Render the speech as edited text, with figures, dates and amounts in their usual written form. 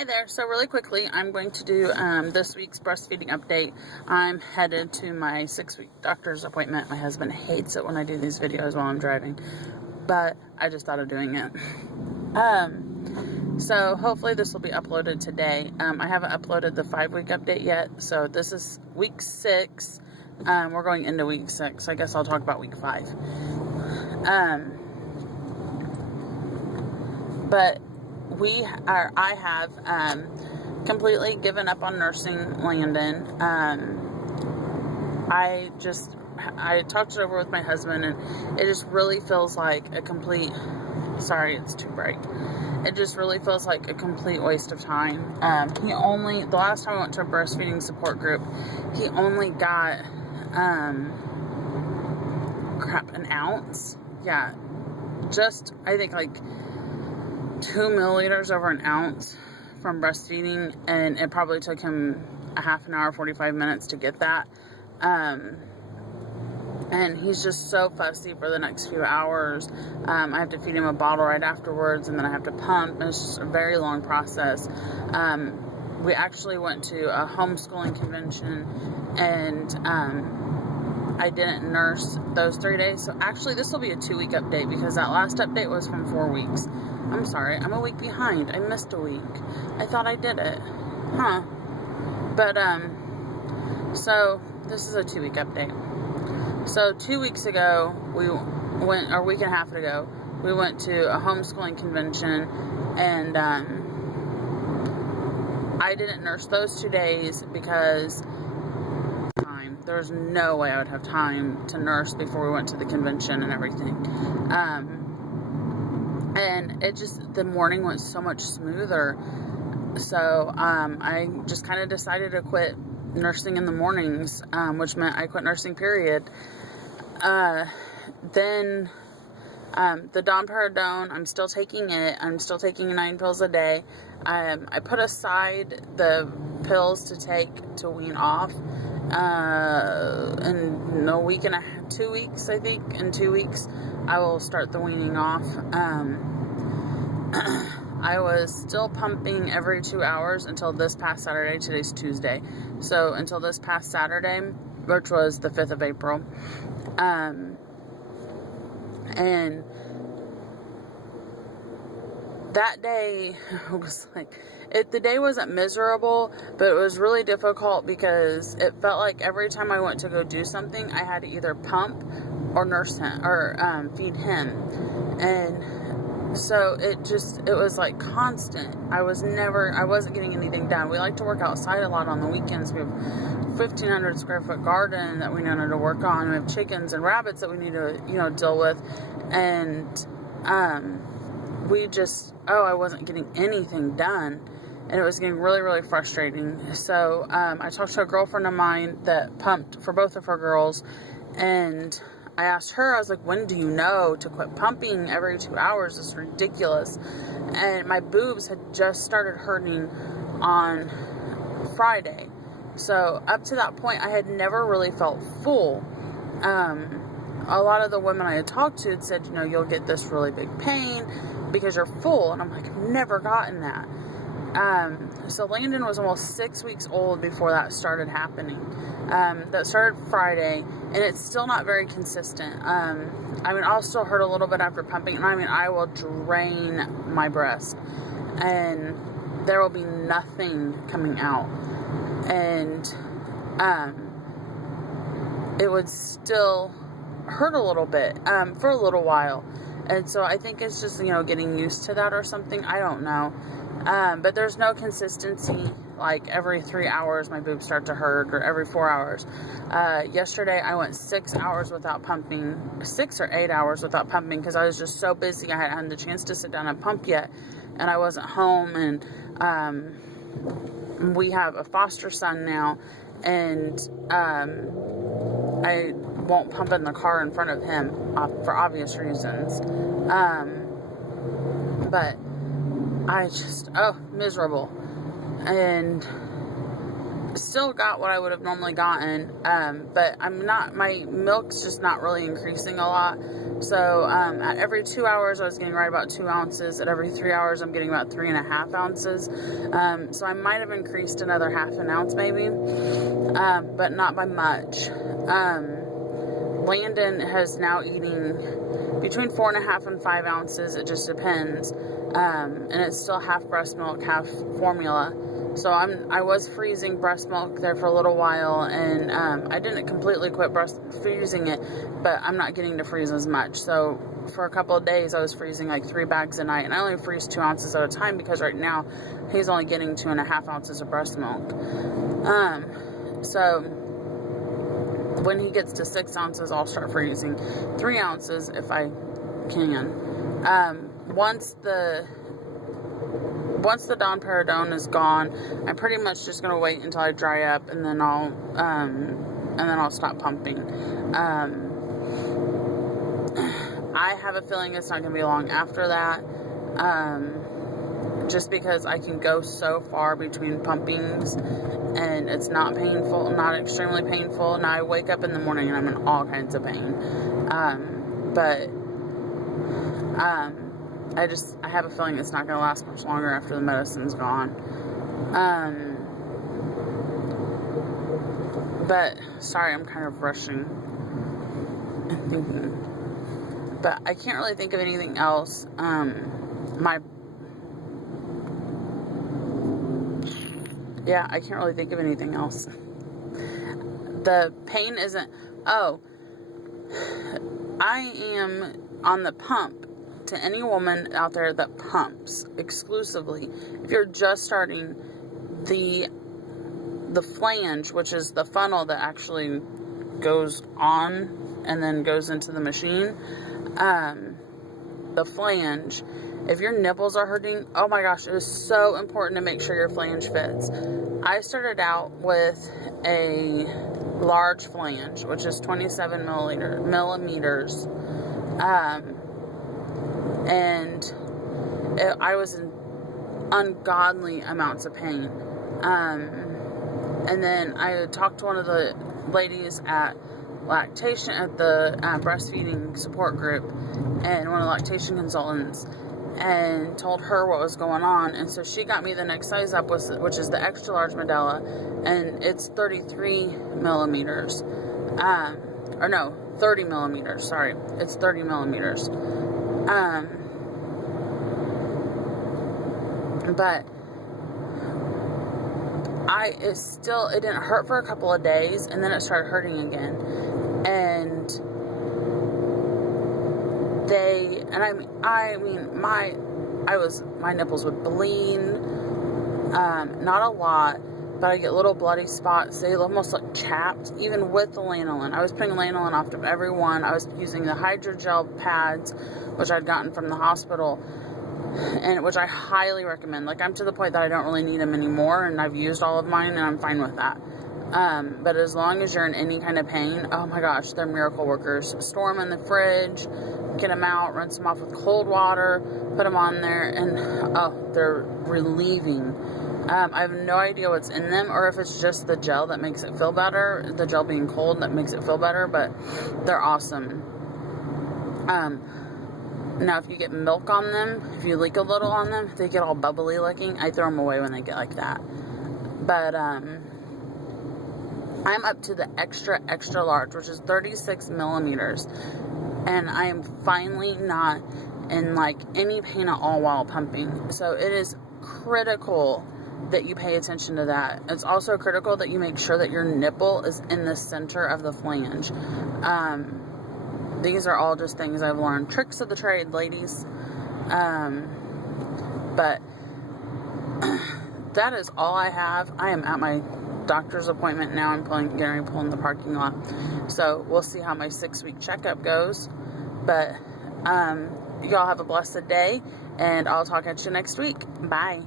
Hi there. So really quickly, I'm going to do this week's breastfeeding update. I'm headed to my 6-week doctor's appointment. My husband hates it when I do these videos while I'm driving, but I just thought of doing it. So hopefully this will be uploaded today. I haven't uploaded the 5-week update yet, so this is week 6. We're going into week 6. I guess I'll talk about week 5. But I have completely given up on nursing Landon. I talked it over with my husband, and it just really feels like a complete, sorry, it's too bright. It just really feels like a complete waste of time. The last time I went to a breastfeeding support group, he only got, an ounce. Yeah, just, I think like 2 milliliters over an ounce from breastfeeding, and it probably took him a half an hour, 45 minutes to get that. And he's just so fussy for the next few hours. I have to feed him a bottle right afterwards, and then I have to pump, and it's just a very long process. We actually went to a homeschooling convention, and I didn't nurse those 3 days. So actually this will be a 2-week update, because that last update was from 4 weeks. I'm sorry, I'm a week behind. I missed a week. I thought I did it. Huh. But, so this is a 2-week update. So 2 weeks ago, or a week and a half ago, we went to a homeschooling convention, and, I didn't nurse those 2 days because there was no way I would have time to nurse before we went to the convention and everything. And the morning went so much smoother. So, I just kind of decided to quit nursing in the mornings, which meant I quit nursing, period. Then, the domperidone, I'm still taking it. I'm still taking 9 pills a day. I put aside the pills to take to wean off, in a week and 2 weeks, I think. In 2 weeks, I will start the weaning off. I was still pumping every 2 hours until this past Saturday. Today's Tuesday. So until this past Saturday, which was the 5th of April. And that day was like, the day wasn't miserable, but it was really difficult because it felt like every time I went to go do something, I had to either pump or nurse him, or feed him. And so it was like constant. I wasn't getting anything done. We like to work outside a lot on the weekends. We have 1,500 square foot garden that we need to work on. We have chickens and rabbits that we need to, deal with. And, I wasn't getting anything done, and it was getting really, really frustrating. So, I talked to a girlfriend of mine that pumped for both of her girls, and I asked her, I was like, when do you know to quit pumping every 2 hours? It's ridiculous. And my boobs had just started hurting on Friday. So up to that point, I had never really felt full. A lot of the women I had talked to had said, you'll get this really big pain because you're full. And I'm like, I've never gotten that. So Landon was almost 6 weeks old before that started happening. That started Friday, and it's still not very consistent. I'll still hurt a little bit after pumping, and I will drain my breast, and there will be nothing coming out. And, it would still hurt a little bit, for a little while. And so I think it's just, getting used to that or something. I don't know. But there's no consistency, like every 3 hours my boobs start to hurt, or every 4 hours. Yesterday I went 6 hours without pumping, 6 or 8 hours without pumping, because I was just so busy. I hadn't had the chance to sit down and pump yet, and I wasn't home, and we have a foster son now, and I won't pump in the car in front of him for obvious reasons. But I just, miserable. And still got what I would have normally gotten, but my milk's just not really increasing a lot. So at every 2 hours, I was getting right about 2 ounces. At every 3 hours, I'm getting about 3.5 ounces. So I might have increased another half an ounce maybe, but not by much. Landon has now eating between 4.5 and 5 ounces. It just depends. And it's still half breast milk, half formula. So I was freezing breast milk there for a little while, and I didn't completely quit freezing it, but I'm not getting to freeze as much. So for a couple of days, I was freezing like 3 bags a night, and I only freeze 2 ounces at a time because right now he's only getting 2.5 ounces of breast milk. So when he gets to 6 ounces, I'll start freezing 3 ounces if I can. Once the domperidone is gone, I'm pretty much just gonna wait until I dry up, and then I'll stop pumping. I have a feeling it's not gonna be long after that, just because I can go so far between pumpings, and it's not painful, not extremely painful. Now I wake up in the morning and I'm in all kinds of pain, I have a feeling it's not going to last much longer after the medicine's gone. But, sorry, I'm kind of rushing and thinking. But I can't really think of anything else. I can't really think of anything else. The pain isn't... Oh, I am on the pump. To any woman out there that pumps exclusively, if you're just starting, the flange, which is the funnel that actually goes on and then goes into the machine, the flange, if your nipples are hurting, oh my gosh, it is so important to make sure your flange fits. I started out with a large flange, which is 27 millimeters. And I was in ungodly amounts of pain. And then I talked to one of the ladies at the breastfeeding support group, and one of the lactation consultants, and told her what was going on. And so she got me the next size up, which is the extra large Medela, and it's 33 millimeters. 30 millimeters. Sorry, it's 30 millimeters. But it didn't hurt for a couple of days, and then it started hurting again. And my nipples would bleed, not a lot, but I get little bloody spots. They almost look chapped, even with the lanolin. I was putting lanolin off of every one. I was using the hydrogel pads, which I'd gotten from the hospital, and which I highly recommend. Like, I'm to the point that I don't really need them anymore, and I've used all of mine, and I'm fine with that. But as long as you're in any kind of pain, oh my gosh, they're miracle workers. Store them in the fridge, get them out, rinse them off with cold water, put them on there, and they're relieving. I have no idea what's in them, or if it's just the gel that makes it feel better, the gel being cold that makes it feel better, but they're awesome. Now, if you get milk on them, if you leak a little on them, they get all bubbly looking. I throw them away when they get like that. But, I'm up to the extra, extra large, which is 36 millimeters. And I am finally not in, like, any pain at all while pumping. So it is critical that you pay attention to that. It's also critical that you make sure that your nipple is in the center of the flange. These are all just things I've learned. Tricks of the trade, ladies. But that is all I have. I am at my doctor's appointment now. I'm getting ready to pull in the parking lot. So we'll see how my 6-week checkup goes. But y'all have a blessed day, and I'll talk at you next week. Bye.